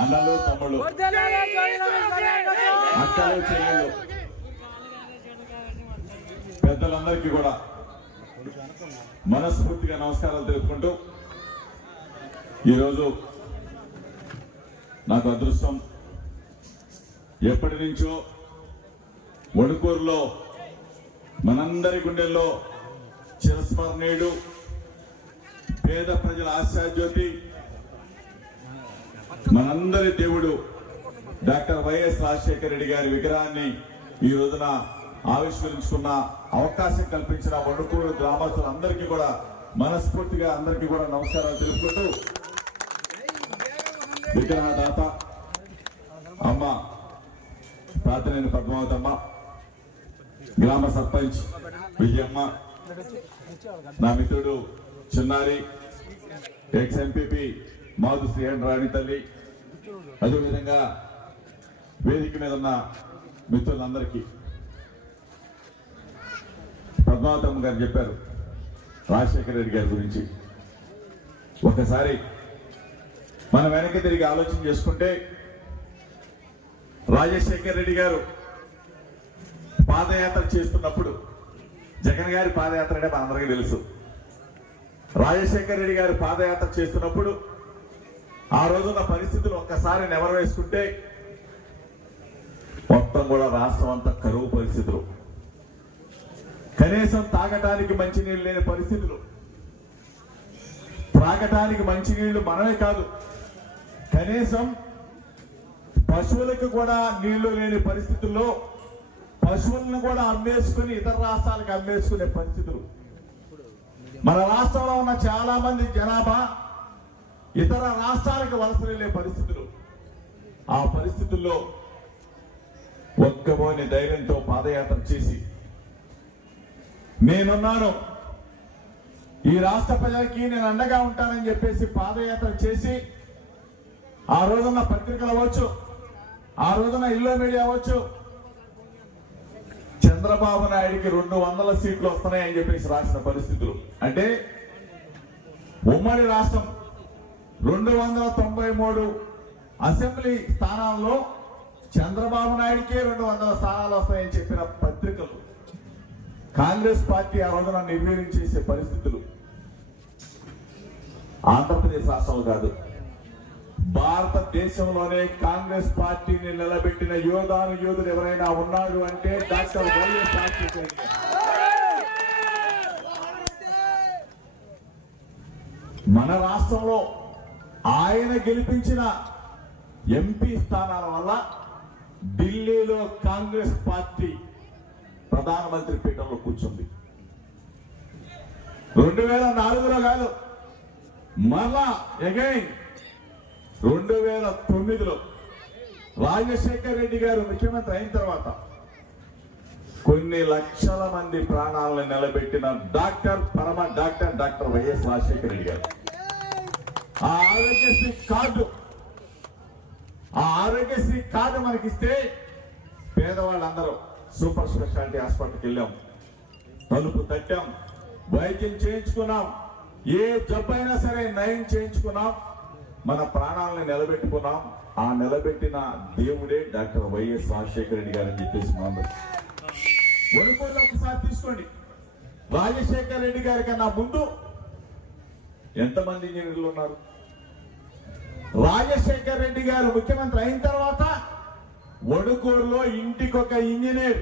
అన్నలు తమ్ముళ్ళు అక్కలు చెల్లెళ్ళు పెద్దలందరికీ కూడా మనస్ఫూర్తిగా నమస్కారాలు తెలుపుకుంటూ ఈరోజు నాకు అదృష్టం ఎప్పటి నుంచో వణుకూరులో మనందరి గుండెల్లో చిరస్మరణీయుడు పేద ప్రజల ఆశాజ్యోతి మనందరి దేవుడు డాక్టర్ వైఎస్ రాజశేఖర రెడ్డి గారి విగ్రహాన్ని ఈ రోజున ఆవిష్కరించుకున్న అవకాశం కల్పించిన వణుకూరు గ్రామస్తులందరికీ కూడా మనస్ఫూర్తిగా అందరికీ కూడా నమస్కారాలు తెలుపుకుంటూ విగ్రహదాత అమ్మ తాతనేని పద్మావతమ్మ, గ్రామ సర్పంచ్ విజయమ్మ, నా మిత్రుడు చిన్నారి, ఎక్స్ ఎంపీపీ మాధు శ్రీహన్ రాణి తల్లి, అదేవిధంగా వేదిక మీద ఉన్న మిత్రులందరికీ. పద్మావతమ్మ గారు చెప్పారు రాజశేఖర రెడ్డి గారి గురించి. ఒకసారి మనం వెనక్కి తిరిగి ఆలోచన చేసుకుంటే రాజశేఖర రెడ్డి గారు పాదయాత్ర చేస్తున్నప్పుడు, జగన్ గారి పాదయాత్ర అంటే మనందరికీ తెలుసు. రాజశేఖర రెడ్డి గారు పాదయాత్ర చేస్తున్నప్పుడు ఆ రోజున్న పరిస్థితులు ఒక్కసారి నెవరు వేసుకుంటే మొత్తం కూడా రాష్ట్రం అంతా కరువు పరిస్థితులు, కనీసం తాగటానికి మంచినీళ్ళు లేని పరిస్థితులు, త్రాగటానికి మంచినీళ్లు మనమే కాదు కనీసం పశువులకు కూడా నీళ్లు లేని పరిస్థితుల్లో పశువులను కూడా అమ్మేసుకుని ఇతర రాష్ట్రాలకు అమ్మేసుకునే పరిస్థితులు. మన రాష్ట్రంలో ఉన్న చాలా మంది జనాభా ఇతర రాష్ట్రాలకు వలస వెళ్లే పరిస్థితులు. ఆ పరిస్థితుల్లో ఒక్కబోని ధైర్యంతో పాదయాత్ర చేసి నేనున్నాను, ఈ రాష్ట్ర ప్రజలకి నేను అండగా ఉంటానని చెప్పేసి పాదయాత్ర చేసి ఆ రోజున పత్రికలు అవ్వచ్చు, ఆ రోజున ఇల్లు మీడియా అవ్వచ్చు, చంద్రబాబు నాయుడికి 200 సీట్లు వస్తున్నాయని చెప్పేసి రాసిన పరిస్థితులు. అంటే ఉమ్మడి రాష్ట్రం 293 అసెంబ్లీ స్థానాల్లో చంద్రబాబు నాయుడికే 200 స్థానాలు వస్తాయని చెప్పిన పత్రికలు కాంగ్రెస్ పార్టీ ఆ రోజున నిర్వీర్యం చేసే పరిస్థితులు. ఆంధ్రప్రదేశ్ రాష్ట్రం కాదు, భారతదేశంలోనే కాంగ్రెస్ పార్టీని నిలబెట్టిన యోధుడు ఎవరైనా ఉన్నాడు అంటే డాక్టర్ వైఎస్ రాజశేఖర రెడ్డి. మన రాష్ట్రంలో ఆయన గెలిపించిన ఎంపీ స్థానాల వల్ల ఢిల్లీలో కాంగ్రెస్ పార్టీ ప్రధానమంత్రి పీఠంలో కూర్చుంది. 2004లో కాదు, మళ్ళా అగైన్ 2009లో రాజశేఖర రెడ్డి గారు ముఖ్యమంత్రి అయిన తర్వాత కొన్ని లక్షల మంది ప్రాణాలను నిలబెట్టిన డాక్టర్ వైఎస్ రాజశేఖర రెడ్డి గారు. ఆ ఆరోగ్యశ్రీ కార్డు మనకిస్తే పేదవాళ్ళందరూ సూపర్ స్పెషాలిటీ హాస్పిటల్కి వెళ్ళాం, తలుపు తట్టాం, వైద్యం చేయించుకున్నాం, ఏ జబ్బైనా సరే నయం చేయించుకున్నాం, మన ప్రాణాలను నిలబెట్టుకున్నాం. ఆ నిలబెట్టిన దేవుడే డాక్టర్ వైఎస్ రాజశేఖర రెడ్డి గారు అని చెప్పేసి మనం వణుకూరులో ఒకసారి తీసుకోండి. రాజశేఖర రెడ్డి గారి కన్నా ముందు ఎంతమంది ఇంజనీర్లు ఉన్నారు? రాజశేఖర రెడ్డి గారు ముఖ్యమంత్రి అయిన తర్వాత వణుకూరులో ఇంటికొక ఇంజనీర్.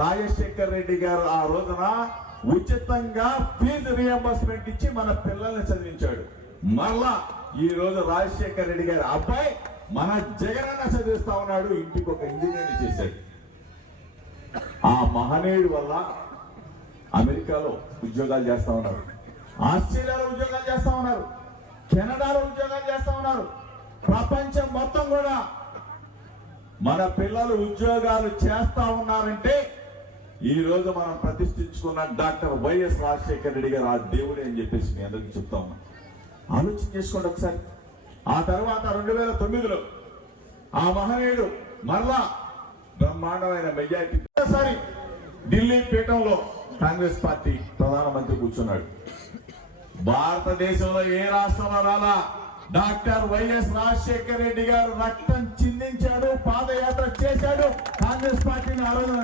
రాజశేఖర రెడ్డి గారు ఆ రోజున ఉచితంగా ఫీజు రియంబర్స్మెంట్ ఇచ్చి మన పిల్లల్ని చదివించాడు. మళ్ళా ఈ రోజు రాజశేఖర రెడ్డి గారి అబ్బాయి మన జగనన్న చదివిస్తా ఉన్నాడు, ఇంటికి ఒక ఇంజనీర్ చేశాడు. ఆ మహనీయుడి వల్ల అమెరికాలో ఉద్యోగాలు చేస్తా ఉన్నారు, ఆస్ట్రేలియాలో ఉద్యోగాలు చేస్తా ఉన్నారు, కెనడాలో ఉద్యోగాలు చేస్తా ఉన్నారు. ప్రపంచం మొత్తం కూడా మన పిల్లలు ఉద్యోగాలు చేస్తా ఉన్నారంటే ఈ రోజు మనం ప్రతిష్ఠించుకున్న డాక్టర్ వైఎస్ రాజశేఖర రెడ్డి గారు ఆ దేవుడే అని చెప్పేసి మీ అందరికీ చెప్తా ఉన్నా. ఆలోచన చేసుకోండి ఒకసారి. ఆ తర్వాత 2009లో ఆ మహనీయుడు మరలా బ్రహ్మాండమైన మెజారిటీ ఒకసారి ఢిల్లీ పీఠంలో కాంగ్రెస్ పార్టీ ప్రధానమంత్రి కూర్చున్నాడు. భారతదేశంలో ఏ రాష్ట్రంలో రాలా, డాక్టర్ వైఎస్ రాజశేఖర రెడ్డి గారు రక్తం చిందించాడు, పాదయాత్ర చేశాడు, కాంగ్రెస్ పార్టీని ఆ రోజున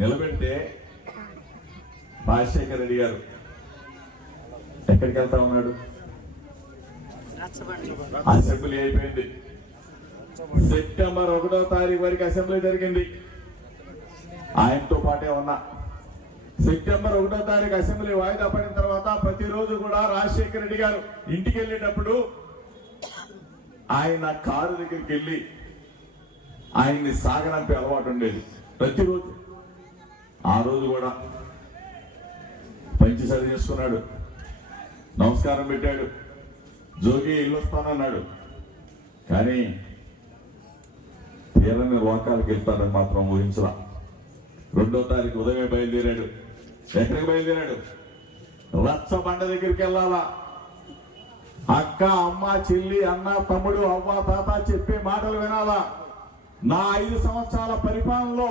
నిలబెడితే రాజశేఖర రెడ్డి గారు ఎక్కడికి వెళ్తా ఉన్నాడు? అసెంబ్లీ అయిపోయింది. సెప్టెంబర్ 1వ తారీఖు వరకు అసెంబ్లీ జరిగింది. ఆయనతో పాటే ఉన్నా. సెప్టెంబర్ 1వ తారీఖు అసెంబ్లీ వాయిదా పడిన తర్వాత ప్రతిరోజు కూడా రాజశేఖర రెడ్డి గారు ఇంటికి వెళ్ళేటప్పుడు ఆయన కారు దగ్గరికి వెళ్ళి ఆయన్ని సాగనంపే అలవాటు ఉండేది ప్రతిరోజు. ఆ రోజు కూడా పంచి సరి చేసుకున్నాడు, నమస్కారం పెట్టాడు, జోగి ఇల్లు వస్తానన్నాడు. కానీ తీరని రోకాలకు వెళ్తాడని మాత్రం ఊహించలా. 2వ తారీఖు ఉదయమే బయలుదేరాడు. ఎక్కడికి బయలుదేరాడు? రచ్చబండ దగ్గరికి వెళ్ళాలా. అక్క, అమ్మ, చెల్లి, అన్న, తమ్ముడు, అవ్వ, తాత చెప్పే మాటలు వినాలా. నా 5 సంవత్సరాల పరిపాలనలో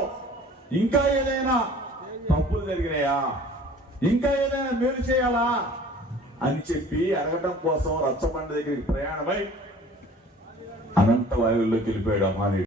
ఇంకా ఏదైనా తప్పులు జరిగినాయా, ఇంకా ఏదైనా మేలు చేయాలా అని చెప్పి అడగటం కోసం రచ్చబండ దగ్గరికి ప్రయాణమై అనంత వాయువుల్లోకి వెళ్ళిపోయాడు అమ్మాని.